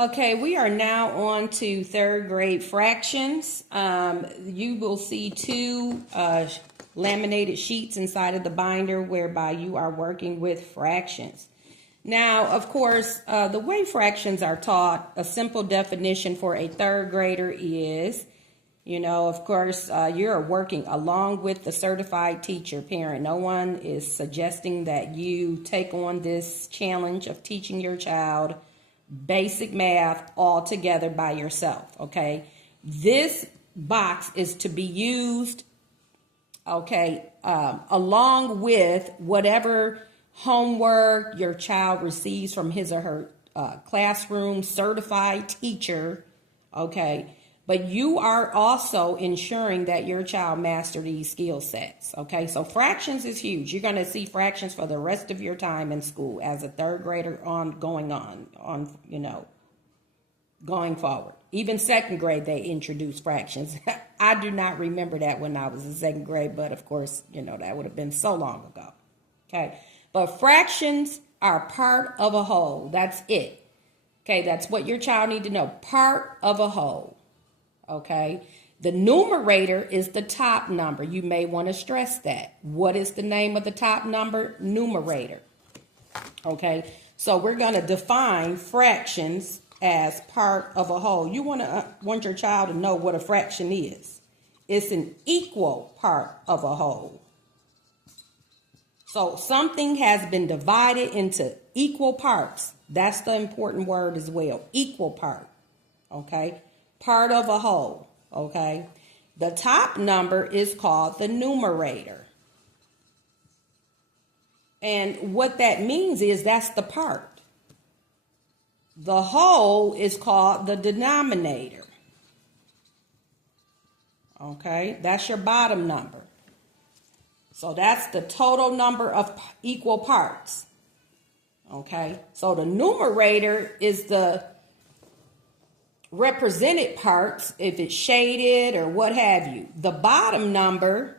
Okay, we are now on to third grade fractions. You will see two laminated sheets inside of the binder whereby you are working with fractions. Now, of course, the way fractions are taught, a simple definition for a third grader is, of course, you're working along with the certified teacher, parent. No one is suggesting that you take on this challenge of teaching your child basic math all together by yourself, okay? This box is to be used, along with whatever homework your child receives from his or her classroom certified teacher, okay? But you are also ensuring that your child master these skill sets, okay? So fractions is huge. You're going to see fractions for the rest of your time in school as a third grader going forward. Even second grade, they introduced fractions. I do not remember that when I was in second grade, but of course, that would have been so long ago, okay? But fractions are part of a whole. That's it, okay? That's what your child need to know, part of a whole. Okay, the numerator is the top number. You may want to stress that. What is the name of the top number? Numerator. Okay, so we're going to define fractions as part of a whole. You want your child to know what a fraction is. It's an equal part of a whole. So something has been divided into equal parts. That's the important word as well. Equal part. Okay. Part of a whole, okay? The top number is called the numerator. And what that means is that's the part. The whole is called the denominator. Okay, that's your bottom number. So that's the total number of equal parts. Okay, so the numerator is the represented parts, if it's shaded or what have you. The bottom number,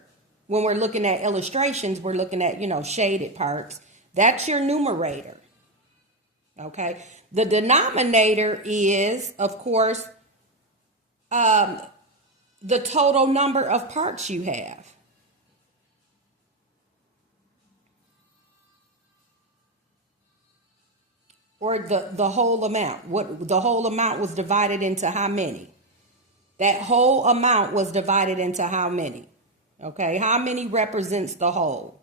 when we're looking at illustrations, we're looking at, shaded parts. That's your numerator. Okay. The denominator is, of course, the total number of parts you have. Or the whole amount. What the whole amount was divided into how many? That whole amount was divided into how many? Okay, how many represents the whole?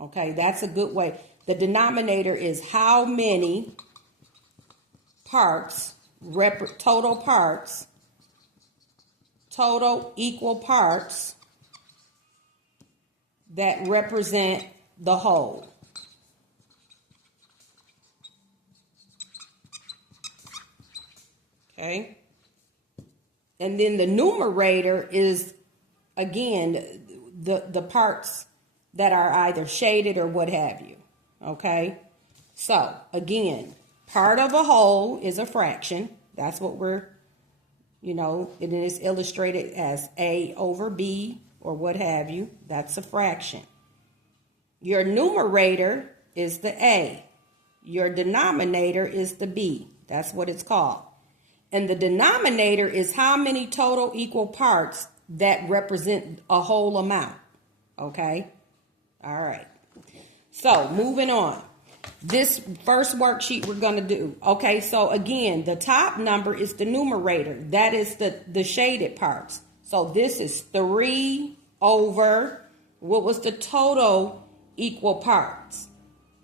Okay, that's a good way. The denominator is how many parts, total equal parts that represent the whole. Okay, and then the numerator is, again, the parts that are either shaded or what have you. Okay, so again, part of a whole is a fraction. That's what we're, it is illustrated as A over B or what have you. That's a fraction. Your numerator is the A. Your denominator is the B. That's what it's called. And the denominator is how many total equal parts that represent a whole amount. Okay? All right. So, moving on. This first worksheet we're going to do. Okay, so again, the top number is the numerator. That is the shaded parts. So, this is 3 over, what was the total equal parts?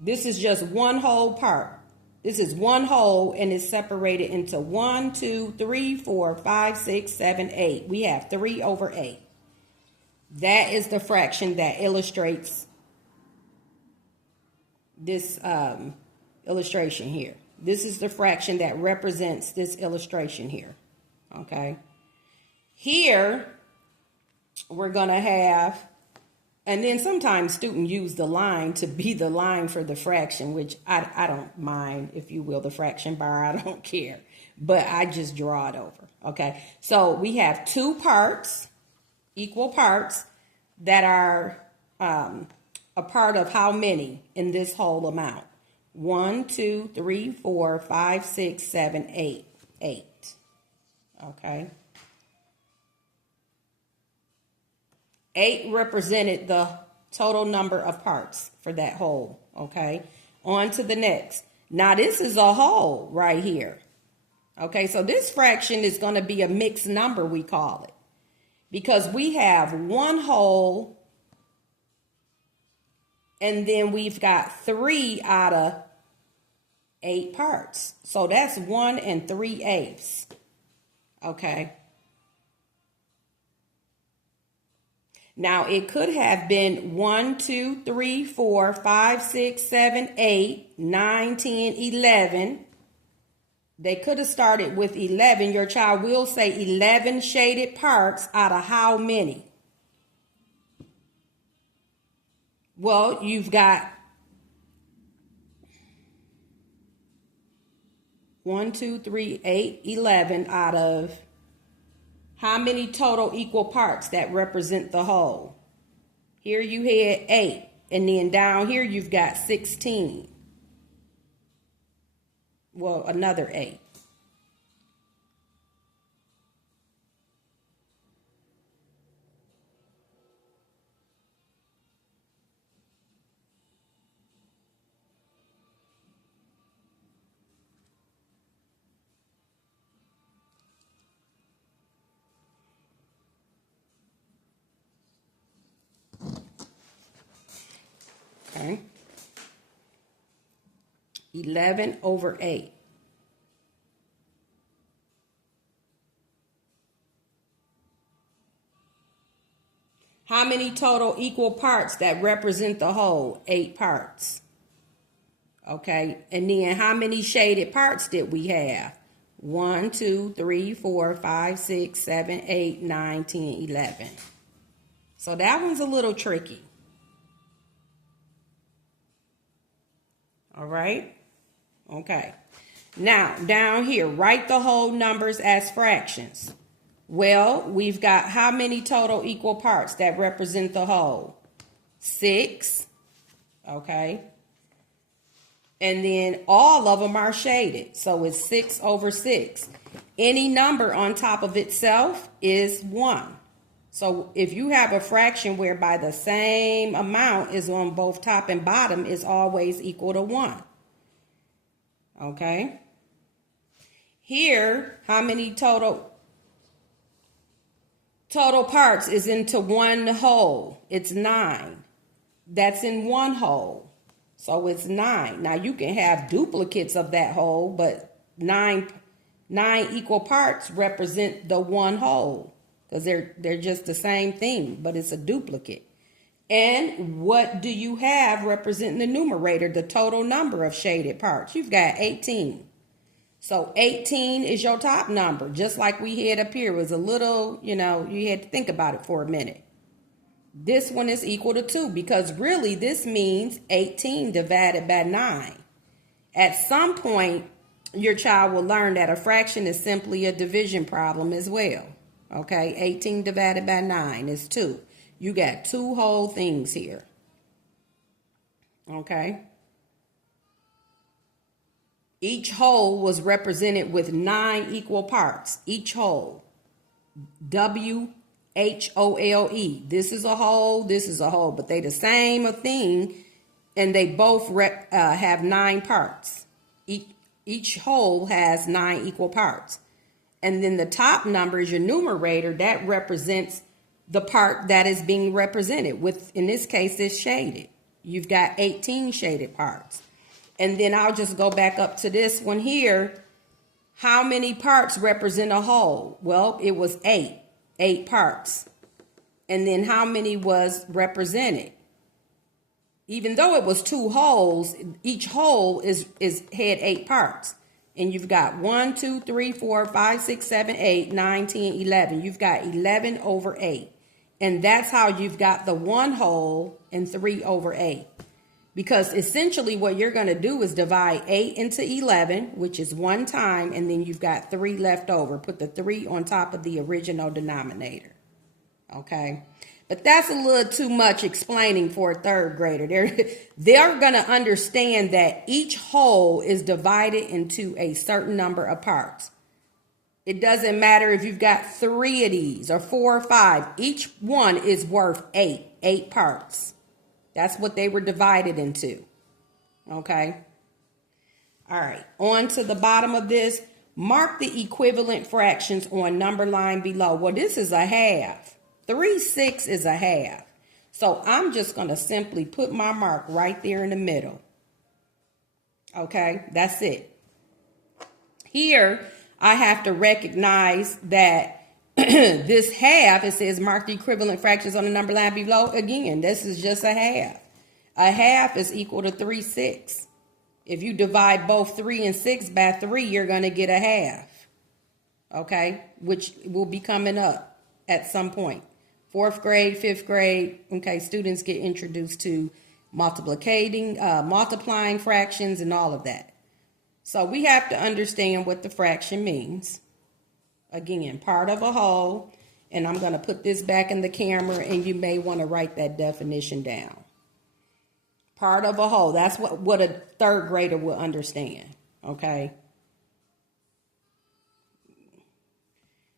This is just one whole part. This is one whole and it's separated into 1, 2, 3, 4, 5, 6, 7, 8. We have 3 over 8. That is the fraction that illustrates this illustration here. This is the fraction that represents this illustration here. Okay. Here, we're going to have, and then sometimes students use the line to be the line for the fraction, which I don't mind, if you will, the fraction bar. I don't care. But I just draw it over. Okay. So we have 2 parts, equal parts, that are a part of how many in this whole amount? 1, 2, 3, 4, 5, 6, 7, 8. 8. Okay. 8 represented the total number of parts for that whole. Okay. On to the next. Now this is a whole right here. Okay, so this fraction is going to be a mixed number, we call it, because we have one whole and then we've got 3 out of 8 parts. So that's 1 3/8. Okay. Now it could have been 1, 2, 3, 4, 5, 6, 7, 8, 9, 10, 11. They could have started with 11. Your child will say 11 shaded parts out of how many? Well, you've got 1, 2, 3, 8, 11 out of how many total equal parts that represent the whole? Here you had 8, and then down here you've got 16. Well, another 8. Okay. 11 over 8. How many total equal parts that represent the whole? 8 parts. Okay, and then how many shaded parts did we have? 1, 2, 3, 4, 5, 6, 7, 8, 9, 10, 11. So that one's a little tricky. All right. Okay. Now, down here, write the whole numbers as fractions. Well, we've got how many total equal parts that represent the whole? 6. Okay. And then all of them are shaded. So it's 6 over 6. Any number on top of itself is 1. So if you have a fraction whereby the same amount is on both top and bottom, is always equal to 1. Okay. Here, how many total parts is into one whole? It's 9. That's in one whole. So it's 9. Now you can have duplicates of that whole, but 9 equal parts represent the one whole. Because they're just the same thing, but it's a duplicate. And what do you have representing the numerator, the total number of shaded parts? You've got 18. So 18 is your top number, just like we had up here. It was a little, you had to think about it for a minute. This one is equal to 2 because really this means 18 divided by 9. At some point, your child will learn that a fraction is simply a division problem as well. Okay, 18 divided by 9 is 2. You got 2 whole things here. Okay. Each whole was represented with 9 equal parts. Each whole. WHOLE. This is a whole, this is a whole, but they the same thing, and they both have 9 parts. Each whole has 9 equal parts. And then the top number is your numerator. That represents the part that is being represented with, in this case, it's shaded. You've got 18 shaded parts. And then I'll just go back up to this one here. How many parts represent a whole? Well, it was 8 parts. And then how many was represented? Even though it was 2 wholes, each whole had 8 parts. And you've got 1, 2, 3, 4, 5, 6, 7, 8, 9, 10, 11. You've got 11 over 8. And that's how you've got the 1 whole and 3 over 8. Because essentially what you're going to do is divide 8 into 11, which is 1 time, and then you've got 3 left over. Put the 3 on top of the original denominator. Okay. But that's a little too much explaining for a third grader. They're going to understand that each whole is divided into a certain number of parts. It doesn't matter if you've got 3 of these or 4 or 5. Each one is worth 8 parts. That's what they were divided into. Okay. All right. On to the bottom of this. Mark the equivalent fractions on number line below. Well, this is a half. 3/6 is a half. So I'm just going to simply put my mark right there in the middle. Okay, that's it. Here, I have to recognize that this half, it says mark the equivalent fractions on the number line below. Again, this is just a half. A half is equal to 3/6. If you divide both 3 and 6 by 3, you're going to get a half. Okay, which will be coming up at some point. 4th grade, 5th grade, okay, students get introduced to multiplying fractions and all of that. So we have to understand what the fraction means. Again, part of a whole, and I'm going to put this back in the camera, and you may want to write that definition down. Part of a whole, that's what a third grader will understand, okay?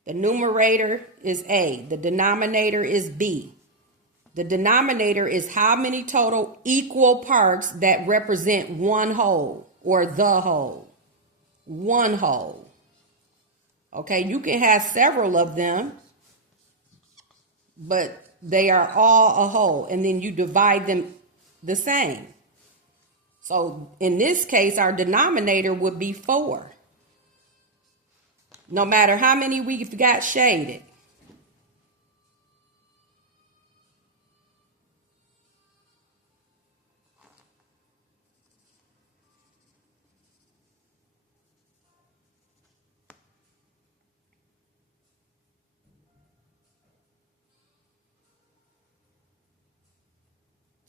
The numerator is A. The denominator is B. The denominator is how many total equal parts that represent one whole or the whole. One whole. Okay, you can have several of them, but they are all a whole, and then you divide them the same. So in this case, our denominator would be 4. No matter how many we've got shaded.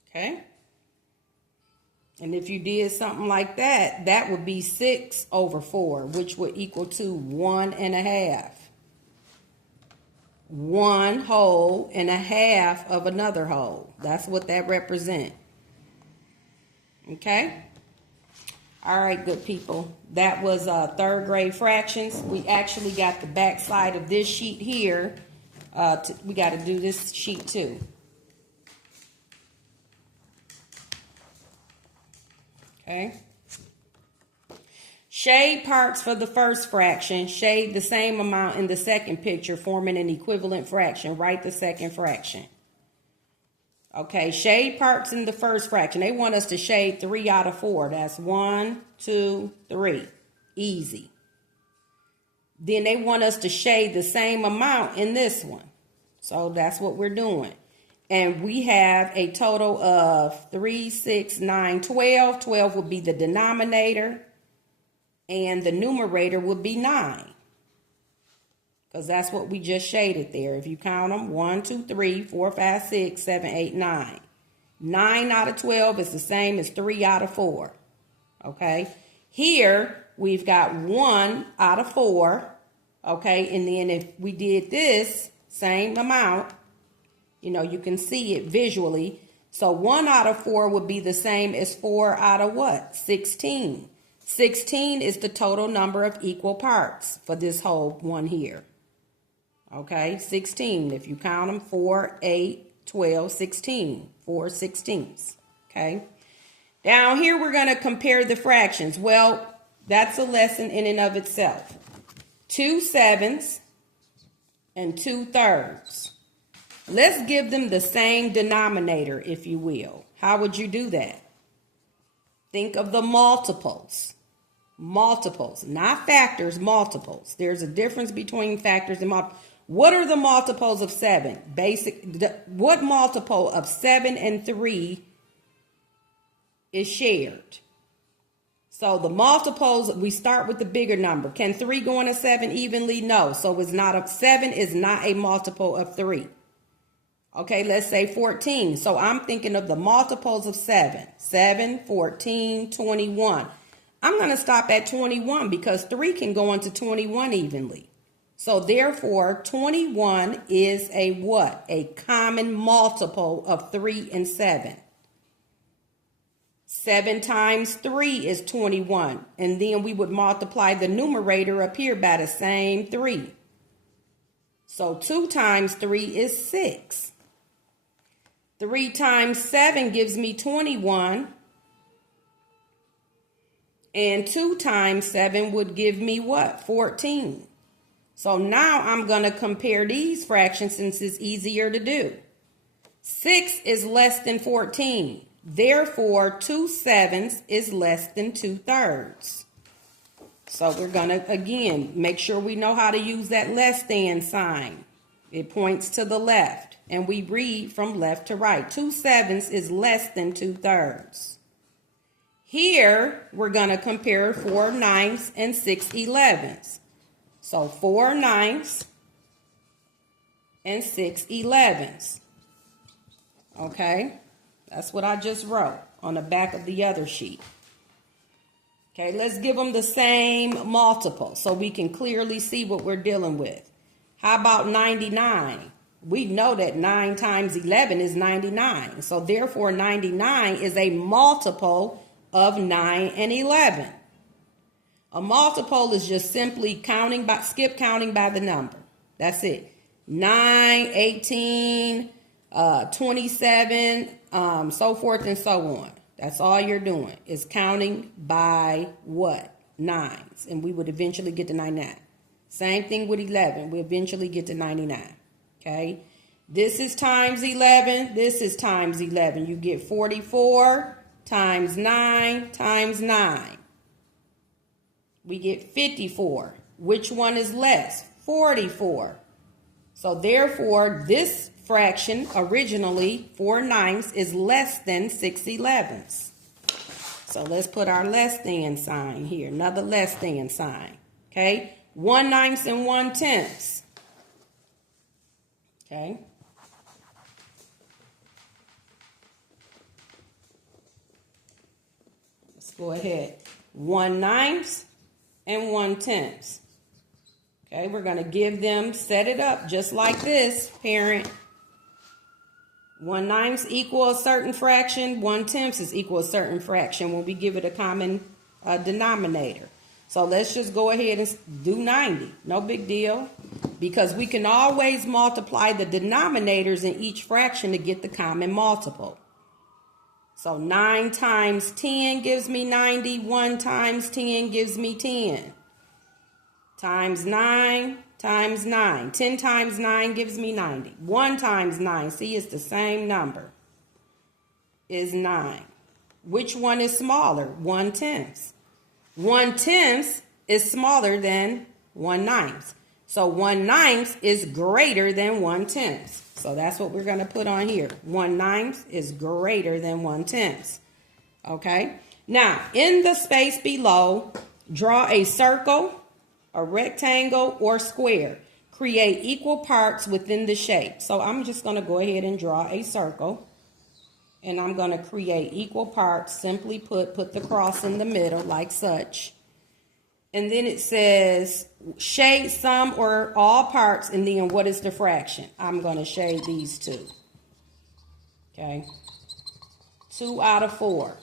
Okay. And if you did something like that, that would be 6/4, which would equal to 1.5. 1 whole and a half of another whole. That's what that represents. Okay? All right, good people. That was third grade fractions. We actually got the back side of this sheet here. We got to do this sheet too. Okay. Shade parts for the first fraction. Shade the same amount in the second picture, forming an equivalent fraction. Write the second fraction. Okay, shade parts in the first fraction. They want us to shade 3 out of 4. That's 1, 2, 3. Easy. Then they want us to shade the same amount in this one. So that's what we're doing. And we have a total of 3, 6, 9, 12. 12 would be the denominator. And the numerator would be 9. Because that's what we just shaded there. If you count them, 1, 2, 3, 4, 5, 6, 7, 8, 9. 9 out of 12 is the same as 3 out of 4. Okay. Here, we've got 1 out of 4. Okay. And then if we did this same amount, you know, you can see it visually. So 1 out of 4 would be the same as 4 out of what? 16. 16 is the total number of equal parts for this whole one here. Okay, 16. If you count them, 4, 8, 12, 16. 4 16ths. Okay. Down here, we're going to compare the fractions. Well, that's a lesson in and of itself. 2 7ths and 2 3rds. Let's give them the same denominator, if you will. How would you do that? Think of the multiples. Multiples, not factors, multiples. There's a difference between factors and multiples. What are the multiples of 7? What multiple of 7 and 3 is shared? So the multiples, we start with the bigger number. Can 3 go into 7 evenly? No. So it's not 7 is not a multiple of 3. Okay, let's say 14. So I'm thinking of the multiples of 7. 7, 14, 21. I'm going to stop at 21 because 3 can go into 21 evenly. So therefore, 21 is a what? A common multiple of 3 and 7. 7 times 3 is 21. And then we would multiply the numerator up here by the same 3. So 2 times 3 is 6. 3 times 7 gives me 21. And 2 times 7 would give me what? 14. So now I'm going to compare these fractions since it's easier to do. 6 is less than 14. Therefore, 2 7s is less than 2/3. So we're going to, again, make sure we know how to use that less than sign. It points to the left, and we read from left to right. 2 7s is less than 2/3. Here, we're going to compare 4 9s and 6 11s. So 4 9s and 6 11s. Okay, that's what I just wrote on the back of the other sheet. Okay, let's give them the same multiple so we can clearly see what we're dealing with. How about 99? We know that 9 times 11 is 99. So therefore, 99 is a multiple of 9 and 11. A multiple is just simply skip counting by the number. That's it. 9, 18, 27, so forth and so on. That's all you're doing is counting by what? 9s. And we would eventually get to 99. Same thing with 11. We eventually get to 99. Okay. This is times 11. This is times 11. You get 44 times 9 times 9. We get 54. Which one is less? 44. So therefore, this fraction originally, 4 9s, is less than 6 11s. So let's put our less than sign here. Another less than sign. Okay. 1 9th and 1 10th. Okay. Let's go ahead. 1 9th and 1 10th. Okay, we're going to give them, set it up just like this, parent. 1 9th equal a certain fraction. 1 10th is equal a certain fraction when we give it a common denominator. So let's just go ahead and do 90. No big deal. Because we can always multiply the denominators in each fraction to get the common multiple. So 9 times 10 gives me 90. 1 times 10 gives me 10. Times 9 times 9. 10 times 9 gives me 90. 1 times 9, see, it's the same number, is 9. Which one is smaller? 1 10th. 1 10th is smaller than 1 9th. So 1 9th is greater than 1 10th. So that's what we're going to put on here. 1 9th is greater than 1 10th. Okay. Now, in the space below, draw a circle, a rectangle, or square. Create equal parts within the shape. So I'm just going to go ahead and draw a circle. And I'm going to create equal parts. Simply put the cross in the middle like such. And then it says shade some or all parts, and then what is the fraction? I'm going to shade these two. Okay. 2 out of 4.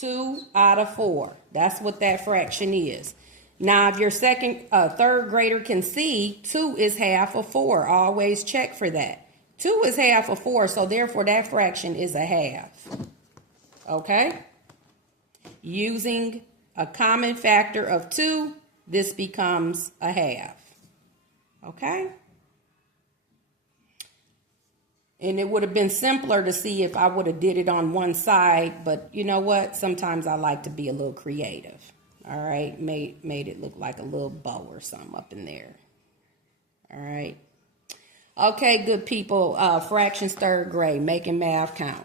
2 out of 4. That's what that fraction is. Now, if your third grader can see, 2 is half of 4. Always check for that. 2 is half of 4, so therefore that fraction is a half. Okay? Using a common factor of 2, this becomes a half. Okay? And it would have been simpler to see if I would have did it on one side, but you know what? Sometimes I like to be a little creative. All right? Made it look like a little bow or something up in there. All right? Okay, good people. Fractions third grade, making math count.